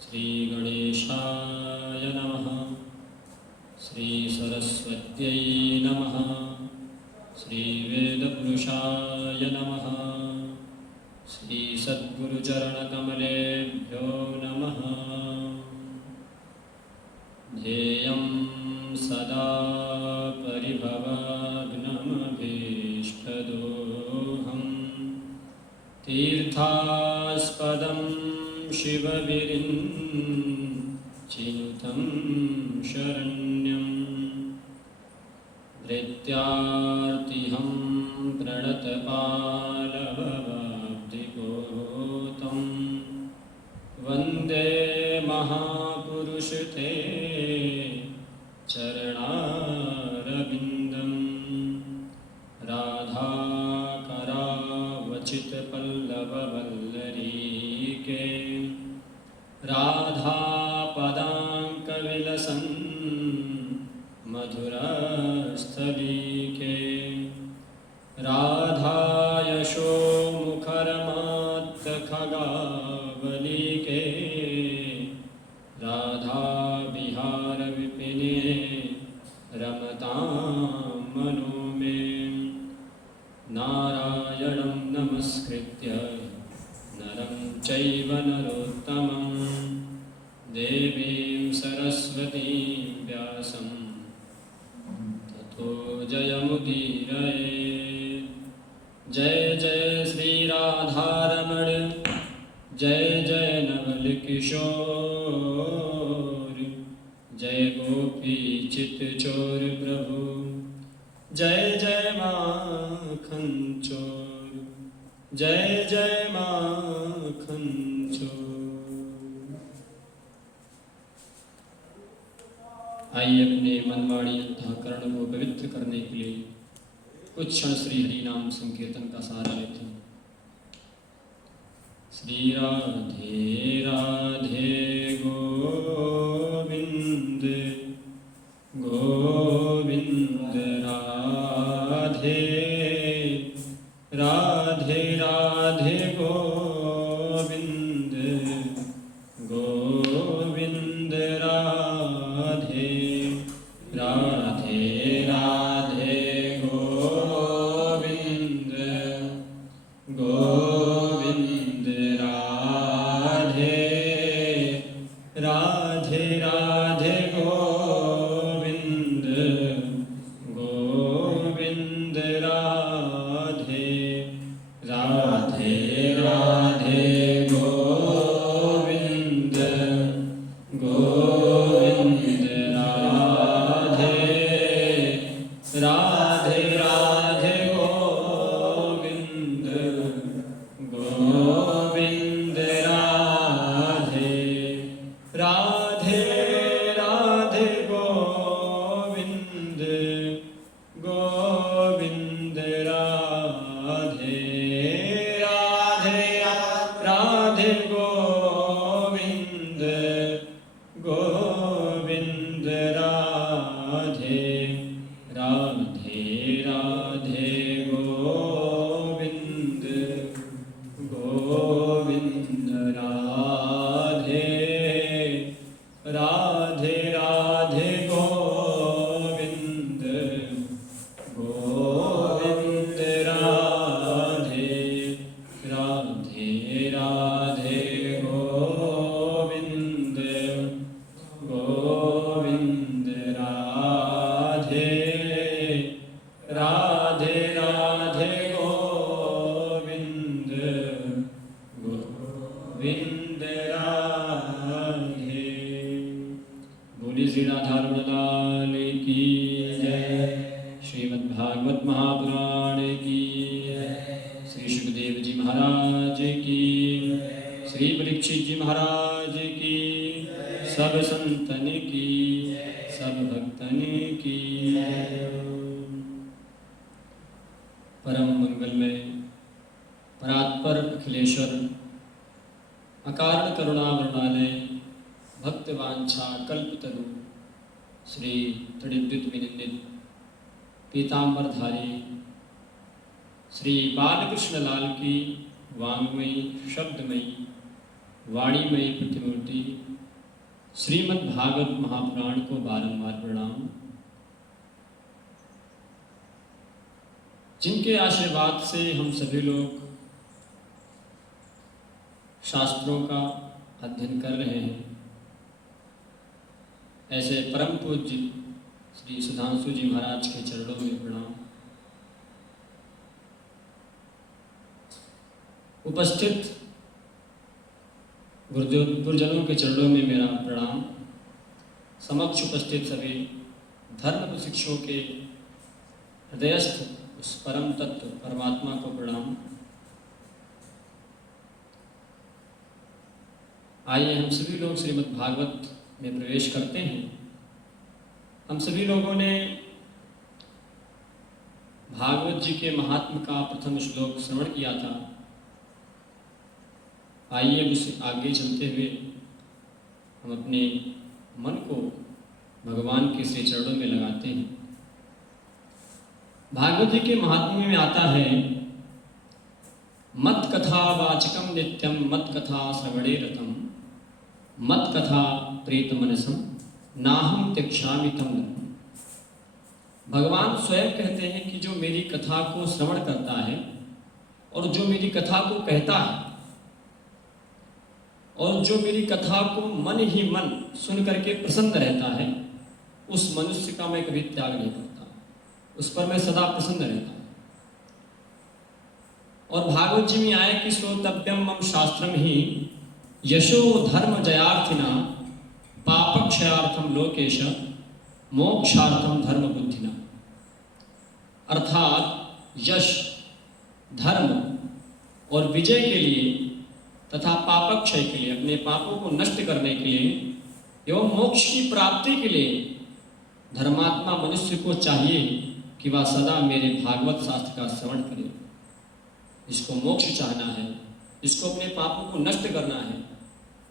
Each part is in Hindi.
श्रीगणेशाय नमः। श्रीसरस्वत्यै नमः। श्रीवेदपुरुषाय नमः। श्रीसद्गुरुचरणकमलेभ्यो नमः। ध्येयं सदा परिभवाग्नमभीष्टदोहम् तीर्थास्पदं शिवविरिञ्चिनुतं शरण्यं दैत्यार्तिहं प्रणतपालभवाब्धिपोतं वन्दे महापुरुषते चरणारविन्दं राधाकरावचितपल्लववल्लरीके राधापदाङ्कविलसन् मधुरस्थलीके राधायशोमुखरमात्तखगावलिके राधाविहारविपिने रमतां मनो मे। नारायणं नमस्कृत्य नरं चैव नरोत्तमं देवीं सरस्वतीं व्यासं ततो जयमुदीरयेत्। जय जय श्रीराधारमण जय जय नवल किशोर जय गोपी चित चोर प्रभु जय जय माखन चोर जय जय माखन चोर। आइए अपने मन वाणी अंतःकरण को पवित्र करने के लिए कुछ क्षण श्री हरि नाम संकीर्तन का सहारा लेते हैं। श्री राधे राधे गोविंद गोविंद राधे राधे राधे गोविंद गोविंद राधे राधे राधे गोविंद गोविंद राधे राधे राधे गोविंद गोविंद राधे राधे राधे गोविंद गोविंद राधे राधे राधे गोविंद गोविंद राधे राधे राधे गोविंद गोविंद राधे राधे राधे गोविंद गोविंद राधे राधे राधे गोविंद गोविंद राधे राधे राधे गोविंद गोविंद राधे राधे राधे गोविंद गोविंद राधे राधे राधे गोविंद गोविंद राधे। बोली श्री राधारमण लाल की जय। श्रीमद्भागवत महापुराण की जय। श्री सुखदेव जी महाराज की, श्री परीक्षित जी महाराज की, सब संतन की, सब भक्तन की। परम मंगलमय परात्पर अखिलेश्वर अकारण करुणा वरणालय भक्तवांछा कल्पतरु श्री तड़िद्युत विनिंदित पीताम्बरधारी श्री बालकृष्ण लाल की वांग्मयी शब्दमयी वाणीमयी प्रतिमूर्ति श्रीमद् भागवत महापुराण को बारंबार प्रणाम। जिनके आशीर्वाद से हम सभी लोग शास्त्रों का अध्ययन कर रहे हैं, ऐसे परम पूज्य श्री सुधांशु जी महाराज के चरणों में प्रणाम। उपस्थित गुरुजनों के चरणों में मेरा प्रणाम। समक्ष उपस्थित सभी धर्म शिक्षकों के हृदयस्थ उस परम तत्व परमात्मा को प्रणाम। आइए हम सभी लोग श्रीमद् भागवत में प्रवेश करते हैं। हम सभी लोगों ने भागवत जी के महात्म का प्रथम श्लोक श्रवण किया था। आइए उस आगे चलते हुए हम अपने मन को भगवान के श्री चरणों में लगाते हैं। भागवत जी के महात्म्य में आता है, मत कथा वाचकम नित्यम मत कथा श्रवणे रतम मत कथा प्रीत मनसम नाहम त्यक्षामि तम नरकम। भगवान स्वयं कहते हैं कि जो मेरी कथा को श्रवण करता है और जो मेरी कथा को कहता है और जो मेरी कथा को मन ही मन सुन करके प्रसन्न रहता है, उस मनुष्य का मैं कभी त्याग नहीं करता, उस पर मैं सदा प्रसन्न रहता हूँ। और भागवत जी में आए कि श्रोतव्यम मम शास्त्रम ही यशो धर्म जयार्थिना पापक्षयार्थम लोकेश मोक्षार्थम धर्म बुद्धिना। अर्थात यश, धर्म और विजय के लिए तथा पापक्षय के लिए, अपने पापों को नष्ट करने के लिए एवं मोक्ष की प्राप्ति के लिए धर्मात्मा मनुष्य को चाहिए कि वह सदा मेरे भागवत शास्त्र का श्रवण करे। जिसको मोक्ष चाहना है, जिसको अपने पापों को नष्ट करना है,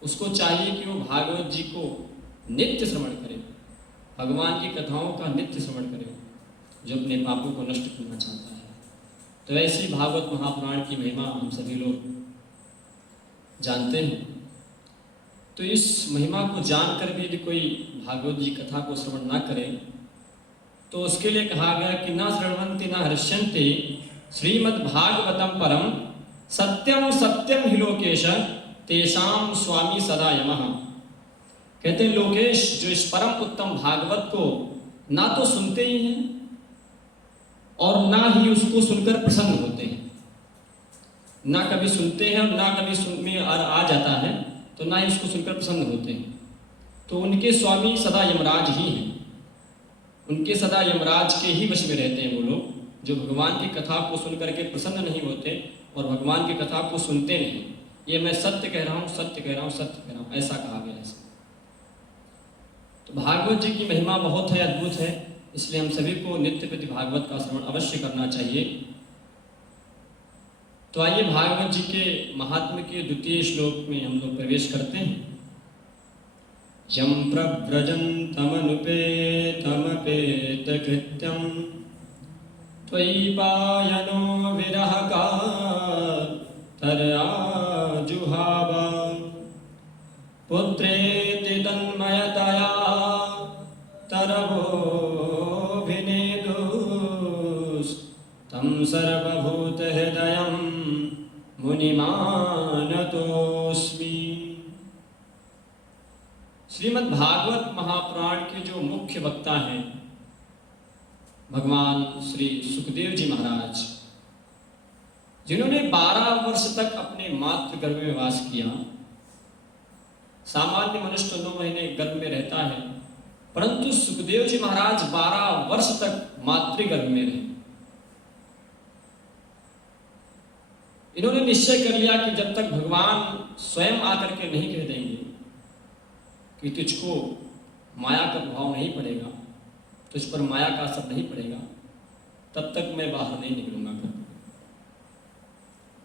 उसको चाहिए कि वो भागवत जी को नित्य श्रवण करे, भगवान की कथाओं का नित्य श्रवण करे, जो अपने पापों को नष्ट करना चाहता है। तो ऐसी भागवत महापुराण की महिमा हम सभी लोग जानते हैं। तो इस महिमा को जानकर भी यदि कोई भागवत जी कथा को श्रवण ना करे तो उसके लिए कहा गया कि ना श्रवन्ति ना हृष्यन्ति श्रीमद् भागवतम परम सत्यम सत्यम हि लोकेश तेषाम स्वामी सदा यमः। कहते हैं लोकेश जो इस परम उत्तम भागवत को ना तो सुनते ही हैं और ना ही उसको सुनकर प्रसन्न होते हैं, ना कभी सुनते हैं और ना कभी सुन में आ जाता है तो ना ही उसको सुनकर प्रसन्न होते हैं, तो उनके स्वामी सदा यमराज ही हैं। उनके सदा यमराज के ही वश में रहते हैं वो लोग जो भगवान की कथा को सुन करके प्रसन्न नहीं होते और भगवान की कथा को सुनते नहीं। ये मैं सत्य कह रहा हूँ, सत्य कह रहा हूँ, सत्य कह रहा हूँ, ऐसा कहा गया है। तो भागवत जी की महिमा बहुत है, अद्भुत है, इसलिए हम सभी को नित्य प्रति भागवत का श्रवण अवश्य करना चाहिए। तो आइए भागवत जी के महात्म्य के द्वितीय श्लोक में हम लोग प्रवेश करते हैं। यम प्रव्रजन्तमनुपेतमपेतकृत्यं त्वयि पायनो विरहका तरयाजुहाव पुत्रेति तन्मयतया तरवोऽभिनेदुस्तं सर्वभूतहृदयं मुनिमानतोऽस्मि। श्रीमद् भागवत महापुराण के जो मुख्य वक्ता हैं भगवान श्री सुखदेव जी महाराज, जिन्होंने 12 वर्ष तक अपने मातृ गर्भ में वास किया। सामान्य मनुष्य तो 9 महीने गर्भ में रहता है, परंतु सुखदेव जी महाराज 12 वर्ष तक मातृ गर्भ में रहे। इन्होंने निश्चय कर लिया कि जब तक भगवान स्वयं आकर के नहीं कह देंगे कि तुझको माया का प्रभाव नहीं पड़ेगा, तुझ पर माया का असर नहीं पड़ेगा, तब तक मैं बाहर नहीं निकलूंगा।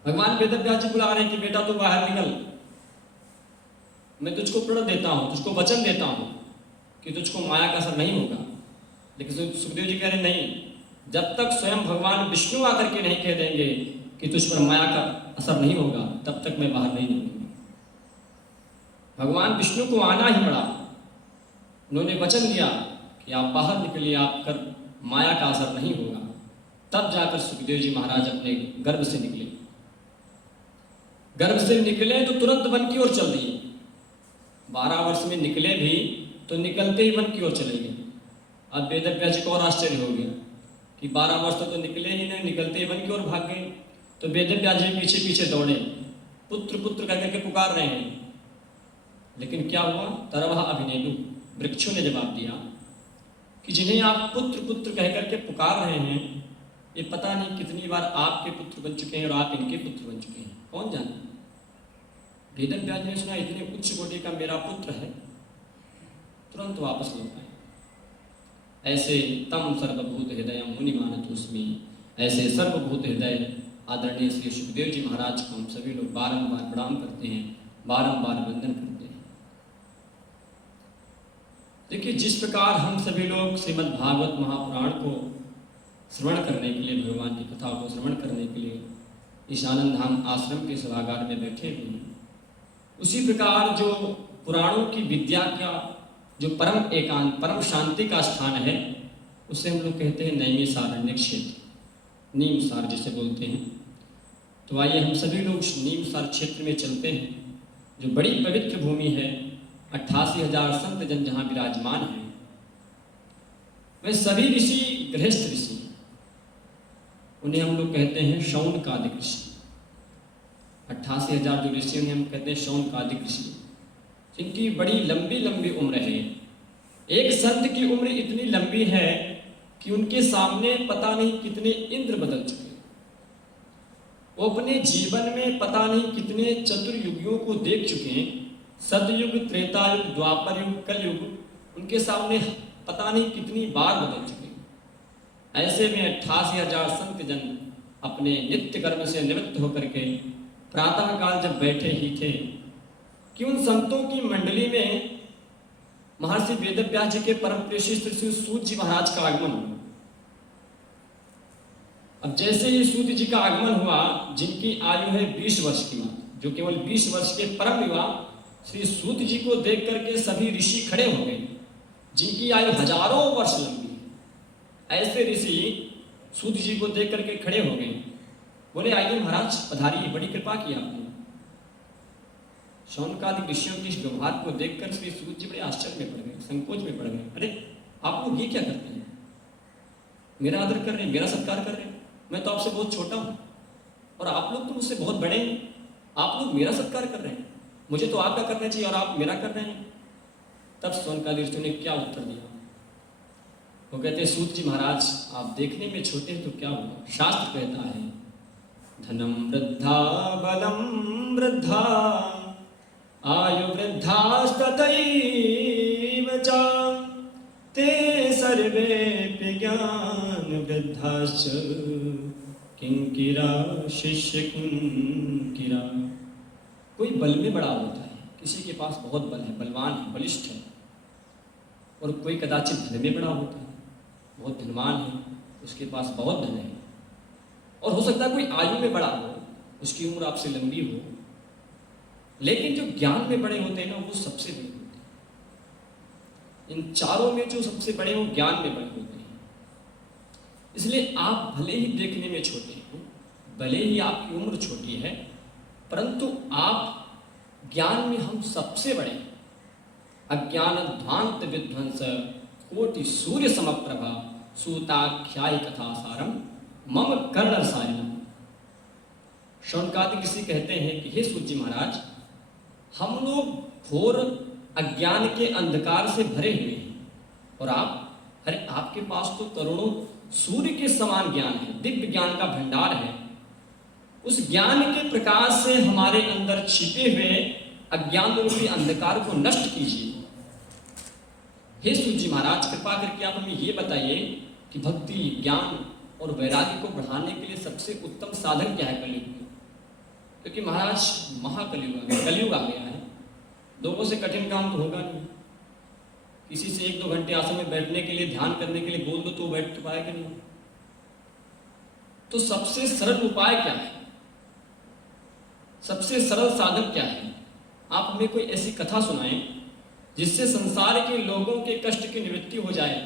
भगवान वेदव्यास जी बुला रहे हैं कि बेटा तू बाहर निकल, मैं तुझको प्रण देता हूं, तुझको वचन देता हूं कि तुझको माया का असर नहीं होगा। लेकिन सुखदेव जी कह रहे नहीं, जब तक स्वयं भगवान विष्णु आकर के नहीं कह देंगे कि तुझ पर माया का असर नहीं होगा, तब तक मैं बाहर नहीं निकलूंगा। भगवान विष्णु को आना ही पड़ा। उन्होंने वचन दिया कि आप बाहर निकलिए, आप कर माया का असर नहीं होगा। तब जाकर सुखदेव जी महाराज अपने गर्भ से निकले। गर्भ से निकले तो तुरंत वन की ओर चल दिए। 12 वर्ष में निकले भी तो निकलते ही वन की ओर चले गए। अब वेदव्यास जी को और आश्चर्य हो गया कि 12 वर्ष तो निकले ही नहीं, निकलते ही वन की ओर भाग गए। तो वेदव्यास जी पीछे पीछे दौड़े, पुत्र पुत्र कह करके पुकार रहे हैं। लेकिन क्या हुआ? तरवह अभिनेदु, वृक्षों ने जवाब दिया कि जिन्हें आप पुत्र पुत्र कह करके पुकार रहे हैं, ये पता नहीं कितनी बार आपके पुत्र बन चुके हैं और आप इनके पुत्र बन चुके हैं, कौन जाने। वेदव्यास ने सुना इतने उच्च कोटि का मेरा पुत्र है, तुरंत वापस लौट आए। ऐसे तम सर्वभूत हृदय मुनि मानतोस्मि, ऐसे सर्वभूत हृदय आदरणीय श्री सुखदेव जी महाराज को हम सभी लोग बारंबार प्रणाम करते हैं, बारंबार वंदन करते हैं। देखिए, जिस प्रकार हम सभी लोग श्रीमद् भागवत महापुराण को श्रवण करने के लिए, भगवान की कथा को श्रवण करने के लिए इस आनंद धाम आश्रम के सभागार में बैठे हुए हैं, उसी प्रकार जो पुराणों की विद्या का जो परम एकांत, परम शांति का स्थान है, उसे हम लोग कहते हैं नैमिषारण्य क्षेत्र, नीमसार जिसे बोलते हैं। तो आइए हम सभी लोग उस नीमसार क्षेत्र में चलते हैं, जो बड़ी पवित्र भूमि है। 88,000 संत जन जहाँ विराजमान हैं। वे सभी ऋषि गृहस्थ ऋषि, उन्हें हम लोग कहते हैं शौनकादिक ऋषि। 88,000 जो ऋषि उन्हें हम कहते हैं शौनकादिक ऋषि, जिनकी बड़ी लंबी लंबी उम्र है। एक संत की उम्र इतनी लंबी है कि उनके सामने पता नहीं कितने इंद्र बदल चुके। वो अपने जीवन में पता नहीं कितने चतुर्युगियों को देख चुके हैं। सतयुग, त्रेता युग, द्वापर युग, कलयुग उनके सामने पता नहीं कितनी बार बदल चुके। ऐसे में 88,000 संत जन अपने नित्य कर्म से निवृत्त होकर के प्रातः काल जब बैठे ही थे कि उन संतों की मंडली में महर्षि वेदव्यास जी के परम प्रेषित श्री सूत जी महाराज का आगमन हुआ। अब जैसे ही सूत जी का आगमन हुआ, जिनकी आयु है 20 वर्ष की मात्र, जो केवल 20 वर्ष के परम युवा श्री सूत जी को देख करके सभी ऋषि खड़े हो गए, जिनकी आयु हजारों वर्ष लंबी है। ऐसे ऋषि सूत जी को देख करके खड़े हो गए, बोले आइए महाराज पधारिए, बड़ी कृपा की आपने। शौनकादिक ऋषियों के इस व्यवहार को देखकर श्री सूत जी बड़े आश्चर्य में पड़ गए, संकोच में पड़ गए। अरे आप लोग ये क्या करते हैं? मेरा आदर कर रहे हैं, मेरा सत्कार कर रहे हैं, मैं तो आपसे बहुत छोटा हूं और आप लोग तो मुझसे बहुत बड़े हैं, आप लोग मेरा सत्कार कर रहे हैं, मुझे तो आपका करना चाहिए और आप मेरा कर रहे हैं। तब शौनकादिक ऋषियों ने क्या उत्तर दिया? वो कहते हैं सूत जी महाराज, आप देखने में छोटे हैं तो क्या हुआ? शास्त्र कहता है धनम वृद्धा बलम वृद्धा आयु वृद्धास्ततैव च ते सर्वे ज्ञान वृद्धाश्च किंकिरा शिष्य किंकिरा। कोई बल में बड़ा होता है, किसी के पास बहुत बल है, बलवान है, बलिष्ठ है, और कोई कदाचित धन में बड़ा होता है, बहुत धनवान है, उसके पास बहुत धन है। और हो सकता है कोई आयु में बड़ा हो, उसकी उम्र आपसे लंबी हो, लेकिन जो ज्ञान में बड़े होते हैं ना, वो सबसे बड़े होते हैं। इन चारों में जो सबसे बड़े हो, ज्ञान में बड़े होते हैं। इसलिए आप भले ही देखने में छोटे हो, भले ही आपकी उम्र छोटी है, परंतु आप ज्ञान में हम सबसे बड़े हैं। अज्ञान ध्वांत विध्वंस कोटि सूर्य समप्रभा सूताख्याय कथा सारम मम कर्ण रसायनम। शौनकादिक ऋषि कहते हैं कि हे सूत जी महाराज, हम लोग घोर अज्ञान के अंधकार से भरे हुए हैं, और आप, अरे आपके पास तो करोड़ों सूर्य के समान ज्ञान है, दिव्य ज्ञान का भंडार है। उस ज्ञान के प्रकाश से हमारे अंदर छिपे हुए अज्ञान रूपी अंधकार को नष्ट कीजिए। हे सूत जी महाराज, कृपा करके आप हमें ये बताइए कि भक्ति, ज्ञान और वैराग्य को बढ़ाने के लिए सबसे उत्तम साधन क्या है कलयुग में? क्योंकि महाराज कलयुग आ गया है, लोगों से कठिन काम तो होगा नहीं। किसी से 1-2 घंटे आसन में बैठने के लिए, ध्यान करने के लिए बोल दो तो बैठ तो पाएगा नहीं। तो सबसे सरल उपाय क्या है, सबसे सरल साधन क्या है? आप हमें कोई ऐसी कथा सुनाएं जिससे संसार के लोगों के कष्ट की निवृत्ति हो जाए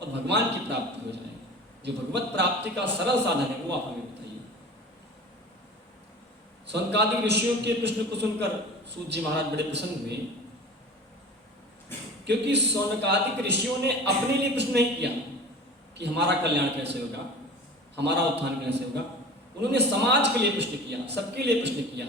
और भगवान की प्राप्ति हो जाए। जो भगवत प्राप्ति का सरल साधन है वो आप हमें बताइए। सौनकादिक ऋषियों के प्रश्न को सुनकर सूत जी महाराज बड़े प्रसन्न हुए, क्योंकि सौनकादिक ऋषियों ने अपने लिए प्रश्न नहीं किया कि हमारा कल्याण कैसे होगा, हमारा उत्थान कैसे होगा। उन्होंने समाज के लिए प्रश्न किया, सबके लिए प्रश्न किया।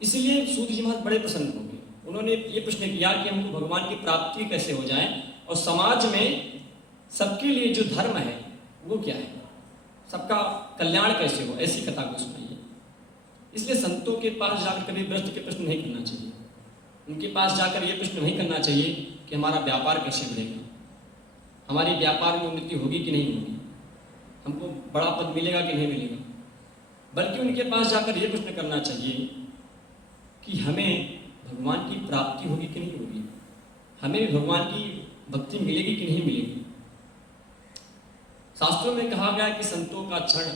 इसलिए सूत जी महाराज बड़े प्रसन्न हो गए। उन्होंने ये प्रश्न किया कि हमको भगवान की प्राप्ति कैसे हो जाए और समाज में सबके लिए जो धर्म है वो क्या है, सबका कल्याण कैसे हो, ऐसी कथा को सुनाइए। इसलिए संतों के पास जाकर कभी व्रत के प्रश्न नहीं करना चाहिए। उनके पास जाकर ये प्रश्न नहीं करना चाहिए कि हमारा व्यापार कैसे बढ़ेगा, हमारी व्यापार में उन्नति होगी कि नहीं होगी, हमको बड़ा पद मिलेगा कि नहीं मिलेगा। बल्कि उनके पास जाकर ये प्रश्न करना चाहिए कि हमें भगवान की प्राप्ति होगी कि नहीं होगी, हमें भी भगवान की भक्ति मिलेगी कि नहीं मिलेगी। शास्त्रों में कहा गया है कि संतों का क्षण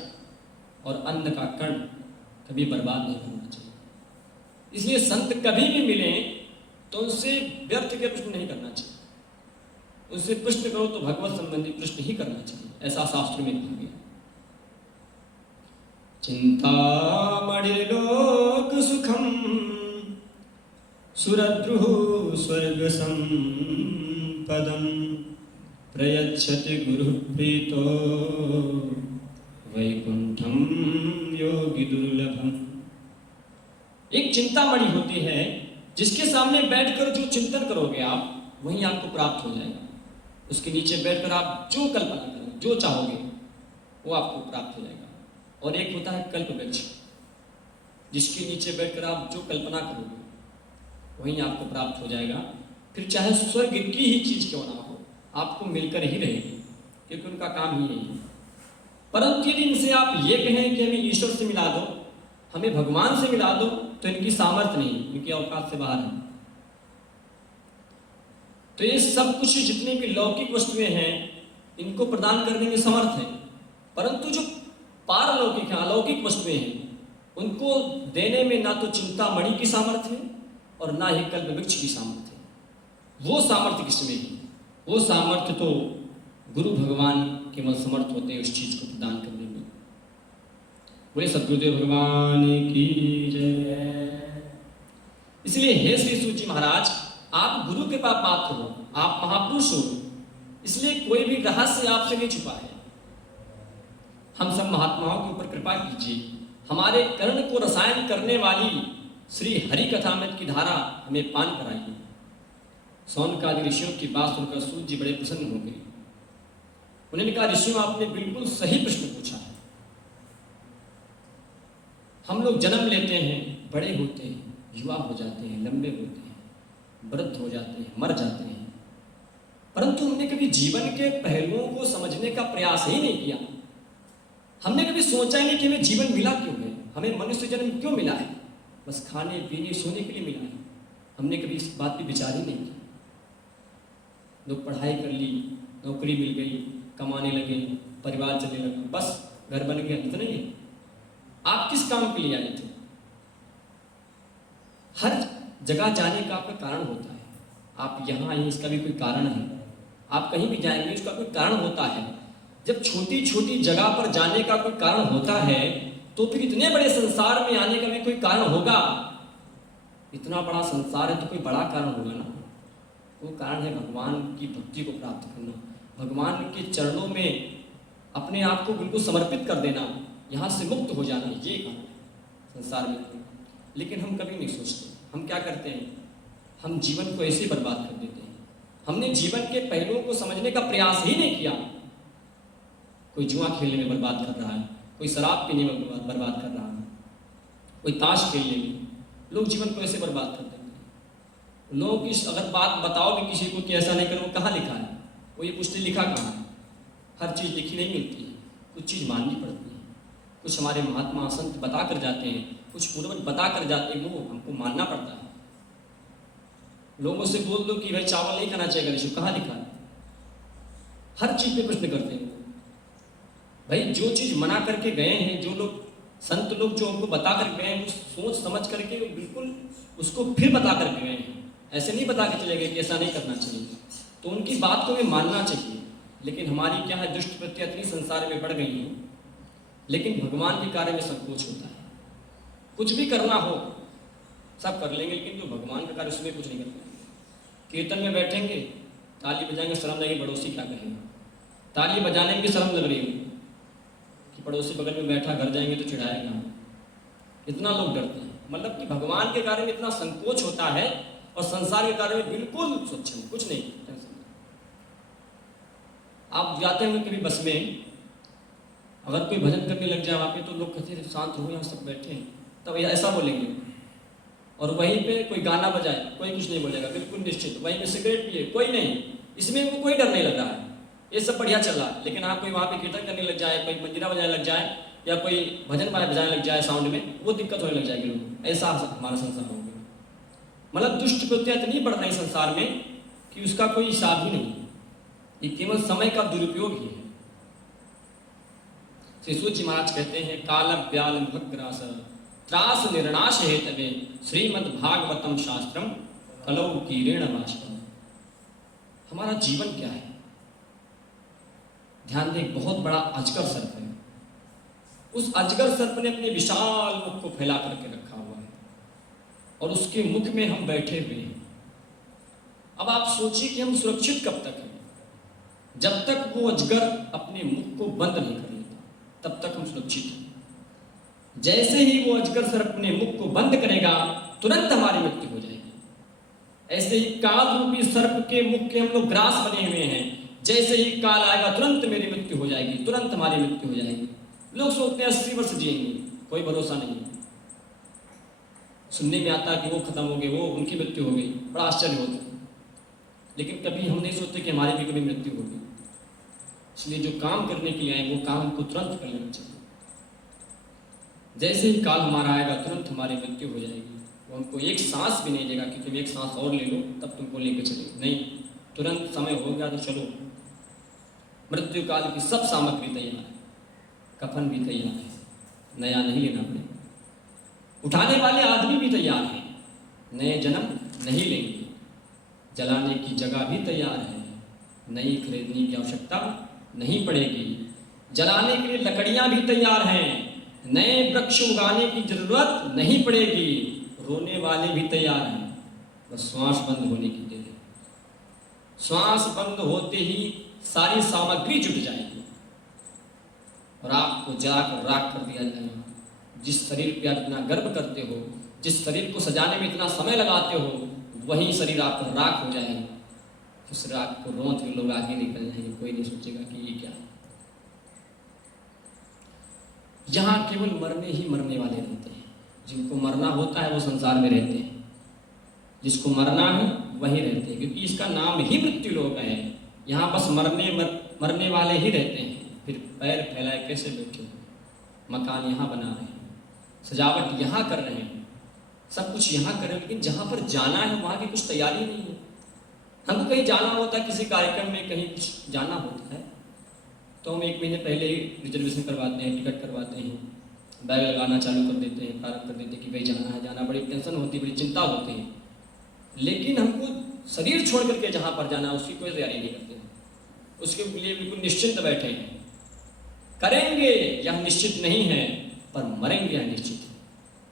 और अन्न का कण कभी बर्बाद नहीं होना चाहिए। इसलिए संत कभी भी मिले तो उनसे व्यर्थ के प्रश्न नहीं करना चाहिए, उनसे प्रश्न करो तो भगवत संबंधी प्रश्न ही करना चाहिए, ऐसा शास्त्र में कहा गया। चिंतामणिर्लोक सुखम सुरद्रुः स्वर्ग संपदम प्रयच्छति गुरु प्रीतो वैकुंठम योगी दुर्लभम। एक चिंतामणि होती है जिसके सामने बैठकर जो चिंतन करोगे आप वहीं आपको प्राप्त हो जाएगा। उसके नीचे बैठकर आप जो कल्पना करोगे, जो चाहोगे वो आपको प्राप्त हो जाएगा। और एक होता है कल्प वृक्ष, जिसके नीचे बैठकर आप जो कल्पना करोगे वहीं आपको प्राप्त हो जाएगा। फिर चाहे स्वर्ग की ही चीज क्यों ना हो, आपको मिलकर ही रहेगी, क्योंकि उनका काम ही यही है। परंतु यदि इनसे आप ये कहें कि हमें ईश्वर से मिला दो, हमें भगवान से मिला दो, तो इनकी सामर्थ्य नहीं, इनकी औकात से बाहर है। तो ये सब कुछ जितने भी लौकिक वस्तुएं हैं इनको प्रदान करने में समर्थ है, परंतु जो पारलौकिक है, अलौकिक वस्तुएं हैं, उनको देने में ना तो चिंतामणि की सामर्थ्य है और ना ही कल्प वृक्ष की सामर्थ्य है। वो सामर्थ्य किसमें है? वो सामर्थ्य तो गुरु भगवान केवल समर्थ होते हैं उस चीज को प्रदान करने में। बोले सद्गुरुदेव भगवान की जय। इसलिए हे श्री सूत जी महाराज, आप गुरु के पास पात्र हो, आप महापुरुष हो, इसलिए कोई भी रहस्य आपसे नहीं छुपा है। हम सब महात्माओं के ऊपर कृपा कीजिए, हमारे कर्ण को रसायन करने वाली श्री हरि कथामृत की धारा हमें पान कराइए। सौनकादि ऋषियों की बात सुनकर सूत जी बड़े प्रसन्न हो गए। उन्होंने कहा, ऋषियों आपने बिल्कुल सही प्रश्न पूछा है। हम लोग जन्म लेते हैं, बड़े होते हैं, युवा हो जाते हैं, लंबे होते हैं, वृद्ध हो जाते हैं, मर जाते हैं, परंतु हमने कभी जीवन के पहलुओं को समझने का प्रयास ही नहीं किया। हमने कभी सोचा ही नहीं कि हमें जीवन मिला क्यों है, हमें मनुष्य जन्म क्यों मिला है। बस खाने पीने सोने के लिए मिला है, हमने कभी इस बात पे विचार ही नहीं किया। लोग पढ़ाई कर ली, नौकरी मिल गई, कमाने लगे, परिवार चलने लगा, बस घर बन गया, इतना ही है। आप किस काम के लिए आए थे? हर जगह जाने का आपका कारण होता है। आप यहाँ आए, इसका भी कोई कारण है। आप कहीं भी जाएंगे, इसका कोई कारण होता है। जब छोटी छोटी जगह पर जाने का कोई कारण होता है, तो फिर इतने बड़े संसार में आने का भी कोई कारण होगा। इतना बड़ा संसार है तो कोई बड़ा कारण होगा ना। वो कारण है भगवान की भक्ति को प्राप्त करना, भगवान के चरणों में अपने आप को बिल्कुल समर्पित कर देना, यहाँ से मुक्त हो जाना, ये कारण है संसार में। लेकिन हम कभी नहीं सोचते। हम क्या करते हैं? हम जीवन को ऐसे बर्बाद कर देते हैं। हमने जीवन के पहलुओं को समझने का प्रयास ही नहीं किया। कोई जुआ खेलने में बर्बाद कर रहा है, कोई शराब पीने में बर्बाद कर रहा है, कोई ताश खेलने में। लोग जीवन को ऐसे बर्बाद कर देते हैं। लोग इस अगर बात बताओ भी किसी को कि ऐसा नहीं करो, कहाँ लिखा है? वो ये पूछते लिखा कहाँ है? हर चीज़ लिखी नहीं मिलती है, कुछ चीज़ माननी पड़ती है। कुछ हमारे महात्मा संत बता कर जाते हैं, कुछ पूर्वज बता कर जाते हैं, वो हमको मानना पड़ता है। लोगों से बोल दो कि भाई चावल नहीं खाना चाहिए, कहाँ लिखा है? हर चीज़ पे प्रश्न करते हैं। भाई जो चीज़ मना करके गए हैं, जो लोग संत लोग जो हमको बता कर गए हैं, उस सोच समझ करके वो बिल्कुल उसको फिर बता कर गए हैं। ऐसे नहीं बता के चले गए कि ऐसा नहीं करना चाहिए, तो उनकी बात को हमें मानना चाहिए। लेकिन हमारी क्या है, दुष्ट प्रवृत्तियां इतनी संसार में बढ़ गई हैं, लेकिन भगवान के कार्य में संकोच होता है। कुछ भी करना हो सब कर लेंगे, लेकिन जो भगवान का कार्य उसमें कुछ नहीं कर पाएंगे। कीर्तन में बैठेंगे, ताली बजाएंगे, शर्म लगेगी पड़ोसी क्या कहेंगे। ताली बजाने में भी शर्म लग रही है कि पड़ोसी बगल में बैठा, घर जाएंगे तो चिढ़ाएगा। इतना लोग डरते हैं, मतलब कि भगवान के कार्य में इतना संकोच होता है और संसार के कार्य में बिल्कुल स्वच्छ नहीं, कुछ नहीं। आप जाते हैं कभी बस में, अगर कोई भजन करने लग जाए वहाँ पे, तो लोग कहते हैं शांत हो, यहाँ सब बैठे हैं, तब ऐसा बोलेंगे। और वहीं पे कोई गाना बजाए, कोई कुछ नहीं बोलेगा, बिल्कुल निश्चित। वहीं पे सिगरेट पिए, कोई नहीं, इसमें उनको कोई डर नहीं लग रहा है, ये सब बढ़िया चल रहा है। लेकिन हाँ, कोई वहाँ पे कीर्तन करने लग जाए, कोई मंजीरा बजाने लग जाए, या कोई भजन बजाने लग जाए साउंड में, वो दिक्कत होने लग जाएगी लोग। ऐसा हमारा संसार हो गया। मतलब दुष्ट प्रवृत्तियां इतनी बढ़ रही संसार में कि उसका कोई हिसाब ही नहीं। ये केवल समय का दुरुपयोग ही है। श्री सूत जी महाराज कहते हैं, काल व्याल भग्रास त्रास निर्णाश हेतवे श्रीमद् भागवतम शास्त्रम कलौ कीरेण वाष्पम। हमारा जीवन क्या है? ध्यान दें, बहुत बड़ा अजगर सर्प है। उस अजगर सर्प ने अपने विशाल मुख को फैला करके रखा हुआ है और उसके मुख में हम बैठे हुए हैं। अब आप सोचिए कि हम सुरक्षित कब तक हैं? जब तक वो अजगर अपने मुख को बंद नहीं कर लेता, तब तक हम सुरक्षित हैं। जैसे ही वो अजगर सर्प अपने मुख को बंद करेगा, तुरंत हमारी मृत्यु हो जाएगी। ऐसे ही काल रूपी सर्प के मुख के हम लोग ग्रास बने हुए हैं। जैसे ही काल आएगा, तुरंत मेरी मृत्यु हो जाएगी, तुरंत हमारी मृत्यु हो जाएगी। लोग सोचते हैं 80 वर्ष जिएंगे, कोई भरोसा नहीं है। सुनने में आता है कि वो खत्म हो गए, वो उनकी मृत्यु हो गई, बड़ा आश्चर्य होता है। लेकिन कभी हम नहीं सोचते कि हमारी भी कभी मृत्यु होगी। इसलिए जो काम करने के लिए आए, वो काम हमको तुरंत कर लेना चाहिए। जैसे ही काल हमारा आएगा, तुरंत हमारी मृत्यु हो जाएगी। वो हमको एक सांस भी नहीं देगा कि तुम एक सांस और ले लो, तब तुमको लेके चले, नहीं, तुरंत समय हो गया तो चलो। मृत्यु काल की सब सामग्री तैयार है, कफन भी तैयार है, नया नहीं लेना पड़ेगा। उठाने वाले आदमी भी तैयार हैं, नए जन्म नहीं लेंगे। जलाने की जगह भी तैयार है, नई खरीदने की आवश्यकता नहीं पड़ेगी। जलाने के लिए लकड़ियां भी तैयार हैं, नए वृक्ष उगाने की जरूरत नहीं पड़ेगी। रोने वाले भी तैयार हैं, बस श्वास बंद होने की देर है। श्वास बंद होते ही सारी सामग्री जुट जाएगी और आपको जलाकर राख कर दिया जाएगा। जिस शरीर पे आप इतना गर्व करते हो, जिस शरीर को सजाने में इतना समय लगाते हो, वही शरीर आपका राख हो जाएगा। उस राख को रोंद के लोग आगे निकल जाएंगे, कोई नहीं सोचेगा कि ये क्या है। यहाँ केवल मरने ही मरने वाले रहते हैं। जिनको मरना होता है वो संसार में रहते हैं, जिसको मरना है वही रहते हैं, क्योंकि इसका नाम ही मृत्यु लोक है। यहाँ बस मरने वाले ही रहते हैं। फिर पैर फैलाए कैसे बैठे हो, मकान यहाँ बना रहे हैं, सजावट यहाँ कर रहे हैं, सब कुछ यहाँ कर रहे हैं, लेकिन जहाँ पर जाना है वहाँ की कुछ तैयारी नहीं है। हमको कहीं जाना होता है, किसी कार्यक्रम में कहीं कुछ जाना होता है, तो हम 1 महीने पहले ही रिजर्वेशन करवाते हैं, टिकट करवाते हैं, बैग लगाना चालू कर देते हैं, प्रारंभ कर देते हैं कि भाई जाना है, जाना। बड़ी टेंशन होती है, बड़ी चिंता होती है। लेकिन हमको शरीर छोड़ करके जहाँ पर जाना है उसकी कोई तैयारी नहीं करते हैं, उसके लिए बिल्कुल निश्चिंत बैठे हैं। करेंगे यह निश्चित नहीं है, पर मरेंगे यह निश्चित है।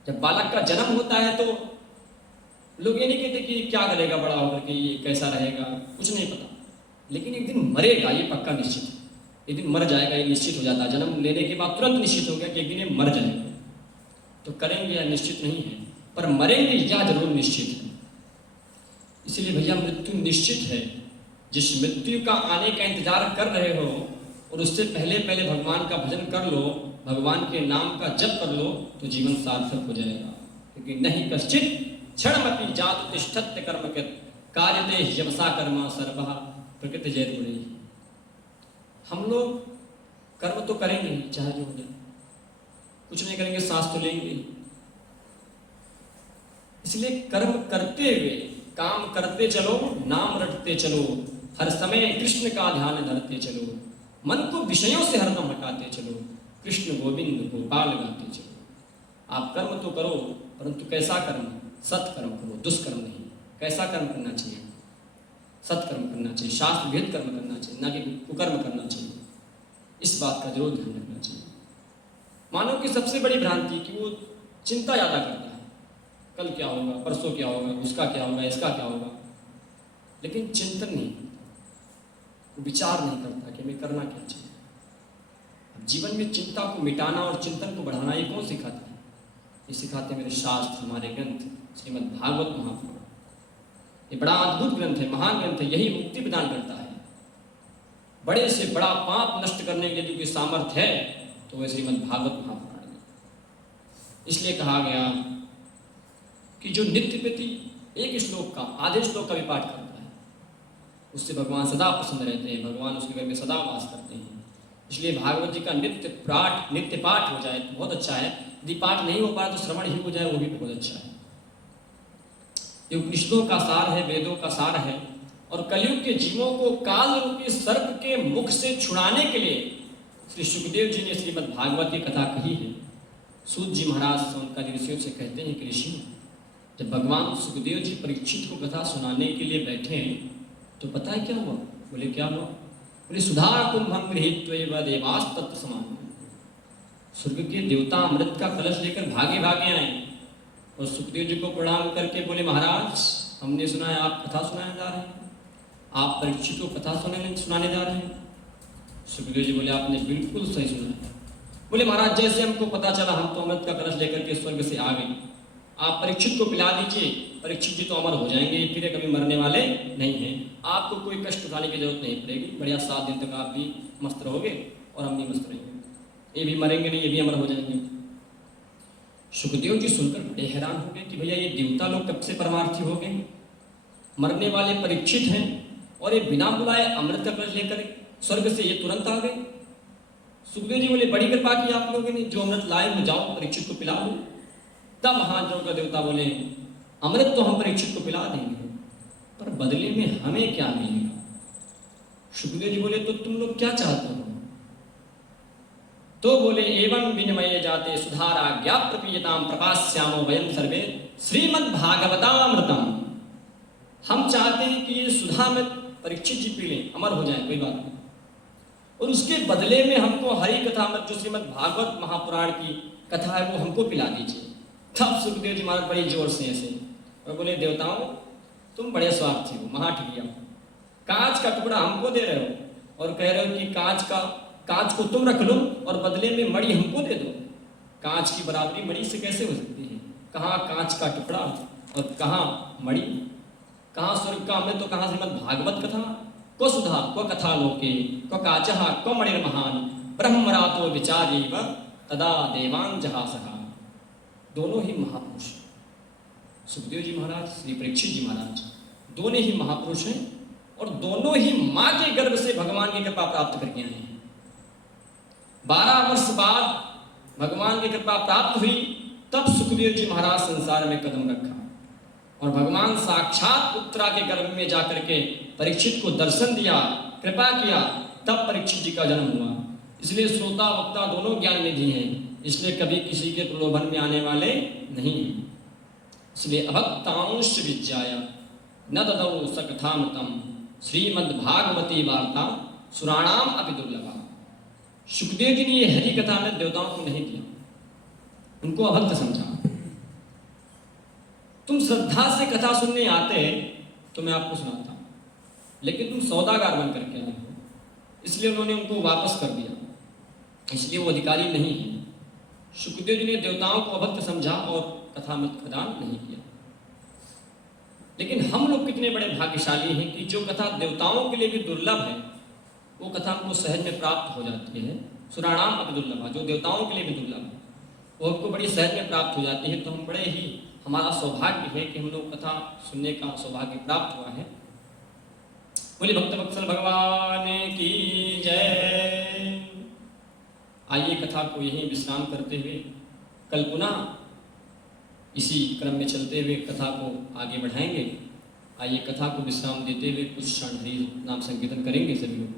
जब बालक का जन्म होता है तो लोग ये नहीं कहते कि क्या करेगा बड़ा होकर के, ये कैसा रहेगा, कुछ नहीं पता। लेकिन एक दिन मरेगा, ये पक्का निश्चित है। एक दिन मर जाएगा, ये निश्चित हो जाता है। जन्म लेने के बाद तुरंत निश्चित हो गया कि एक दिन ये मर जाएगा। तो करेंगे यह निश्चित नहीं है, पर मरेंगे यह जरूर निश्चित है। इसलिए भैया मृत्यु निश्चित है। जिस मृत्यु का आने का इंतजार कर रहे हो और उससे पहले पहले भगवान का भजन कर लो, भगवान के नाम का जप कर लो, तो जीवन सार्थक हो जाएगा। क्योंकि नहीं कश्चित क्षणमपि जातु तिष्ठत्य कर्मकृत कार्यते यवसा कर्मा सर्वः प्रकृति जयति गुणैः। हम लोग कर्म तो करेंगे चाहे जो हो जाए, कुछ नहीं करेंगे, सांस तो लेंगे। इसलिए कर्म करते हुए, काम करते चलो, नाम रटते चलो, हर समय कृष्ण का ध्यान धरते चलो। मन को विषयों से हरदम हटाते चलो, कृष्ण गोविंद गोपाल गाते चलो। आप कर्म तो करो, परंतु कैसा कर्म? सत्कर्म करो, दुष्कर्म नहीं। कैसा कर्म करना चाहिए? सत्कर्म करना चाहिए, शास्त्र विहित कर्म करना चाहिए, ना कि कुकर्म करना चाहिए। इस बात का जरूर ध्यान रखना चाहिए। मानव की सबसे बड़ी भ्रांति कि वो चिंता ज़्यादा करता है, कल क्या होगा, परसों क्या होगा, उसका क्या होगा, इसका क्या होगा, लेकिन चिंतन नहीं, वो विचार नहीं करता कि हमें करना क्या चाहिए। अब जीवन में चिंता को मिटाना और चिंतन को बढ़ाना ये कौन सिखाता है? ये सिखाते मेरे शास्त्र, हमारे ग्रंथ, श्रीमद् भागवत महापुराण। ये बड़ा अद्भुत ग्रंथ है, महान ग्रंथ है, यही मुक्ति प्रदान करता है। बड़े से बड़ा पाप नष्ट करने के लिए जो कोई सामर्थ्य है तो वह श्रीमद् भागवत महापुराण है। इसलिए कहा गया कि जो नित्य प्रति एक श्लोक का, आधे श्लोक का भी पाठ करता है, उससे भगवान सदा प्रसन्न रहते हैं, भगवान उसके घर में सदा वास करते हैं। इसलिए भागवत जी का नित्य पाठ हो जाए तो बहुत अच्छा है। यदि पाठ नहीं हो पाए तो श्रवण ही हो जाए, वो भी बहुत अच्छा है। ये उपनिषदों का सार है, वेदों का सार है, और कलयुग के जीवों को काल रूपी सर्प के मुख से छुड़ाने के लिए श्री सुखदेव जी ने श्रीमद् भागवत की कथा कही है। सूत जी महाराज सौनकादि ऋषियों से कहते हैं कि ऋषि, जब भगवान सुखदेव जी परीक्षित को कथा सुनाने के लिए बैठे तो पता है क्या हुआ? बोले क्या हुआ? बोले सुधा कुंभम गृहीत्वैव देवास तत्र समान। स्वर्ग के देवता अमृत का कलश लेकर भागे भागे आए और सुखदेव जी को प्रणाम करके बोले, महाराज हमने सुना है आप कथा सुनाने जा रहे हैं, आप परीक्षित को कथा सुनाने जा रहे हैं। सुखदेव जी बोले आपने बिल्कुल सही सुना है। बोले महाराज जैसे हमको पता चला हम तो अमृत का कलश लेकर के स्वर्ग से आ गए, आप परीक्षित को पिला दीजिए, परीक्षित जी तो अमर हो जाएंगे, फिर कभी मरने वाले नहीं हैं, आपको कोई कष्ट उठाने की जरूरत नहीं पड़ेगी, बढ़िया 7 दिन तक आप भी मस्त रहोगे और हम भी मस्त रहेंगे, ये भी मरेंगे नहीं, ये भी अमर हो जाएंगे। सुखदेव जी सुनकर बड़े हैरान हो गए कि भैया ये देवता लोग कब से परमार्थी हो गए, मरने वाले परीक्षित हैं और ये बिना बुलाए अमृत का कलश लेकर स्वर्ग से ये तुरंत आ गए। सुखदेव जी बोले बड़ी कृपा की आप लोगों ने, जो अमृत लाए हो जाओ परीक्षित को पिला दो। तब हाथ जोड़कर देवता बोले अमृत तो हम परीक्षित को पिला देंगे, पर बदले में हमें क्या मिलेगा? सुखदेव जी बोले तो तुम लोग क्या चाहते हो? तो बोले एवं विनिमय जाते सुधारा ज्ञा प्रपीयताम प्रकाश्यामो वयम सर्वे श्रीमद् भागवतामृतम। हम चाहते हैं कि ये सुधा में परीक्षित जी पी लें, अमर हो जाए, कोई बात नहीं, और उसके बदले में हमको हरि कथा में जो श्रीमद् भागवत महापुराण की कथा है वो हमको पिला दीजिए। तब सुखदेव जी महाराज बड़ी जोर से ऐसे और बोले देवताओं तुम बड़े स्वार्थी हो, महाठगिया, कांच का टुकड़ा हमको दे रहे हो और कह रहे हो कि कांच को तुम रख लो और बदले में मणि हमको दे दो। कांच की बराबरी मणि से कैसे हो सकती है? कहाँ कांच का टुकड़ा और कहाँ मणि, कहाँ स्वर्ग का अमृत तो कहाँ श्रीमद् भागवत कथा। को सुधा को कथा लोके को काचहा को मणिर्महान ब्रह्मरातो विचारेव तदा देवान जहासहा। दोनों ही महापुरुष, सुखदेव जी महाराज, श्री परीक्षित जी महाराज, दोनों ही महापुरुष हैं और दोनों ही माँ के गर्भ से भगवान की कृपा प्राप्त करके आए हैं। 12 वर्ष बाद भगवान की कृपा प्राप्त हुई, तब सुखदेव जी महाराज संसार में कदम रखा और भगवान साक्षात उत्तरा के गर्भ में जाकर के परीक्षित को दर्शन दिया, कृपा किया, तब परीक्षित जी का जन्म हुआ। इसलिए श्रोता वक्ता दोनों ज्ञान निधि हैं, इसलिए कभी किसी के प्रलोभन में आने वाले नहीं हैं। इसलिए अभक्तांश विद्याया न ददौ सकथामृतम श्रीमद् भागवती वार्ता सुराणाम अपि दुर्लभा। सुखदेव जी ने ये हरि कथा में देवताओं को नहीं दिया, उनको अभक्त समझा। तुम श्रद्धा से कथा सुनने आते तो मैं आपको सुनाता, लेकिन तुम सौदागर बन करके आए हो, इसलिए उन्होंने उनको वापस कर दिया, इसलिए वो अधिकारी नहीं है। सुखदेव जी ने देवताओं को अभक्त समझा और कथा में प्रदान नहीं किया। लेकिन हम लोग कितने बड़े भाग्यशाली हैं कि जो कथा देवताओं के लिए भी दुर्लभ है वो कथा हमको सहज में प्राप्त हो जाती है। सुराणाम अपि दुर्लभा, जो देवताओं के लिए भी दुर्लभ है वो हमको बड़ी सहज में प्राप्त हो जाती है। तो हम बड़े ही, हमारा सौभाग्य है कि हम लोग कथा सुनने का सौभाग्य प्राप्त हुआ है। बोले भक्त वत्सल भगवान की जय। आइए कथा को यहीं विश्राम करते हुए कल पुनः इसी क्रम में चलते हुए कथा को आगे बढ़ाएंगे। आइए कथा को विश्राम देते हुए कुछ क्षण हरि नाम संकीर्तन करेंगे सभी लोग।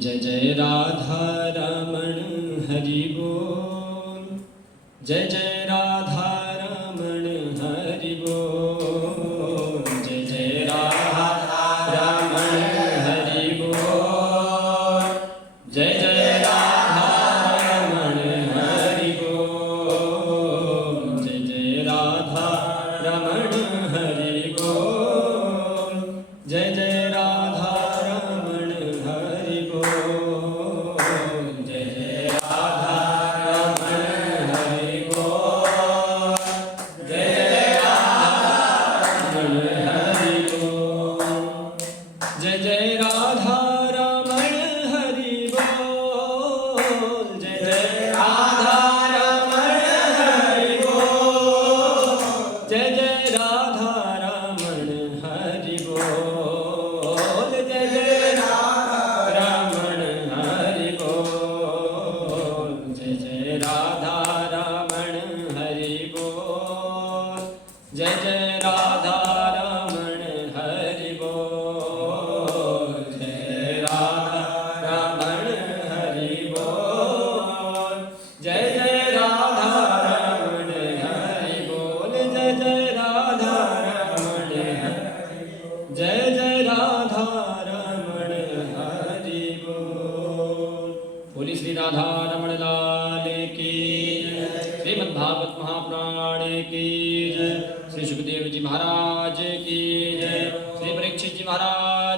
जय जय राधा रमण हरि बोल, जय जय राधा रमण हरि बोल, जय जय राधा रमण हरि बोल, जय जय राधा रमण हरि बोल, जय जय राधा रमण हरि बोल, जय जय राधा रमण हरि बोल, जय जय राधा रमण हरि बोल, जय जय राधा रमण हरि बोल, जय जय राधा रमण हरि बोल, जय जय राधा रमण हरि बोल, जय जय राधा रमण हरि बोल, जय जय राधा रमण हरि बोल, जय जय राधा रमण हरि बोल, जय जय राधा रमण हरि बोल, जय राधा रमण हरि बोल, जय जय राधा रमण हरि बोल, जय जय राधा रमण हरि, जय जय राधा रमण हरि बोल। बोली श्री राधा रमण लाल की जय, श्रीमद् भागवत महापुराण की जय, श्री सुखदेव जी महाराज की जय, श्री परीक्षित जी महाराज